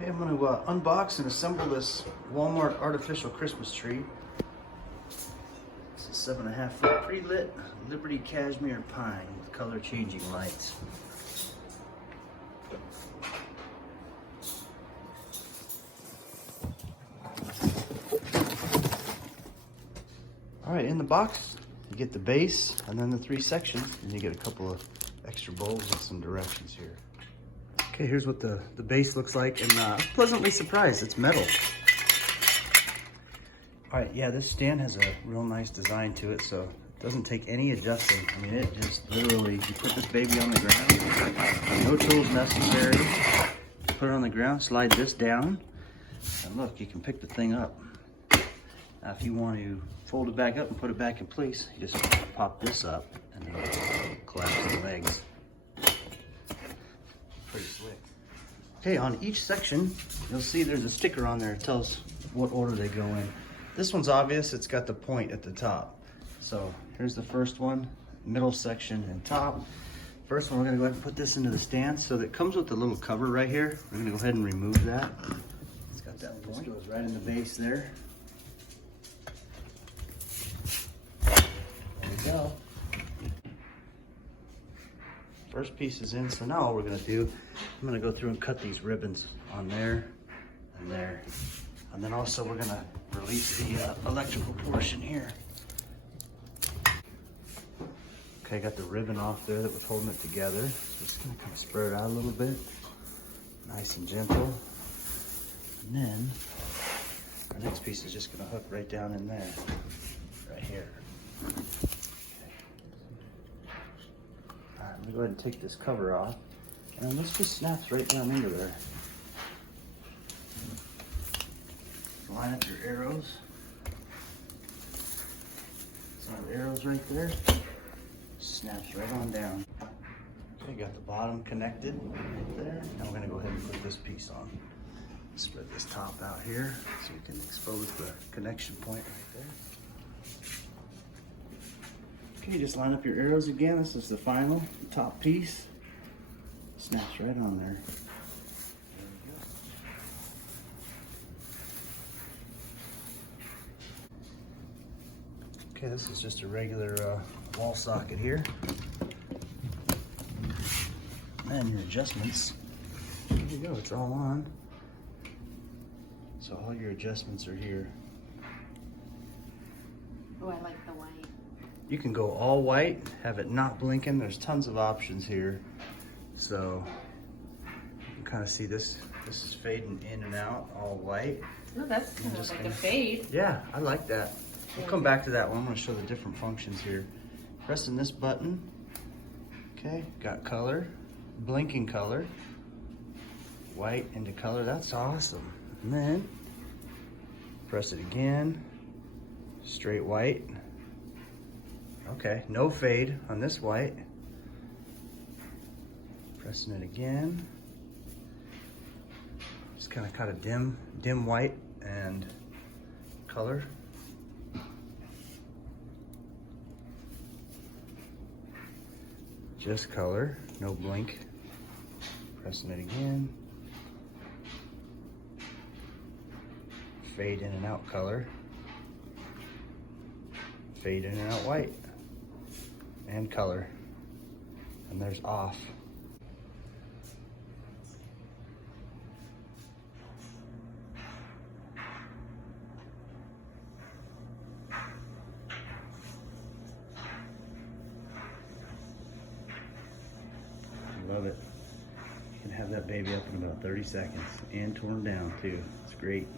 Hey, I'm going to unbox and assemble this Wal-Mart artificial Christmas tree. It's a 7.5 foot pre-lit Liberty cashmere pine with color changing lights. All right, in the box, you get the base and then the 3 sections, and you get a couple of extra bowls with some directions here. Okay, here's what the base looks like, and I'm pleasantly surprised, it's metal. All right, yeah, this stand has a real nice design to it, so it doesn't take any adjusting. I mean, it just literally, you put this baby on the ground, no tools necessary. Put it on the ground, slide this down, and look, you can pick the thing up. Now, if you want to fold it back up and put it back in place, you just pop this up and then collapse the legs. Pretty slick. Okay, on each section, you'll see there's a sticker on there that tells what order they go in. This one's obvious, it's got the point at the top. So here's the first one, middle section and top. First one, we're gonna go ahead and put this into the stand. So that comes with the little cover right here. We're gonna go ahead and remove that. It's got that point. This goes right in the base there. There we go. First piece is in, so now all we're gonna do, I'm gonna go through and cut these ribbons on there and there. And then also we're gonna release the electrical portion here. Okay, got the ribbon off there that was holding it together. Just gonna kind of spread it out a little bit. Nice and gentle. And then our next piece is just gonna hook right down in there, right here. I'm gonna go ahead and take this cover off, and this just snaps right down into there. Line up your arrows. Some arrows right there. Snaps right on down. Okay, got the bottom connected right there. Now we're gonna go ahead and put this piece on. Spread this top out here so you can expose the connection point right there. Okay, just line up your arrows again. This is the final, top piece. Snaps right on there. There we go. Okay, this is just a regular wall socket here. And your adjustments. There you go, it's all on. So all your adjustments are here. Oh, I like the white. You can go all white, have it not blinking. There's tons of options here. So you can kind of see this. This is fading in and out, all white. Oh, that's kind of like a fade. Yeah, I like that. We'll come back to that one. I'm gonna show the different functions here. Pressing this button, okay, got color, blinking color, white into color, that's awesome. And then press it again, straight white. Okay, no fade on this white. Pressing it again. Just kind of dim white and color. Just color, no blink. Pressing it again. Fade in and out color. Fade in and out white. And color. And there's off. Love it. You can have that baby up in about 30 seconds and torn down too. It's great.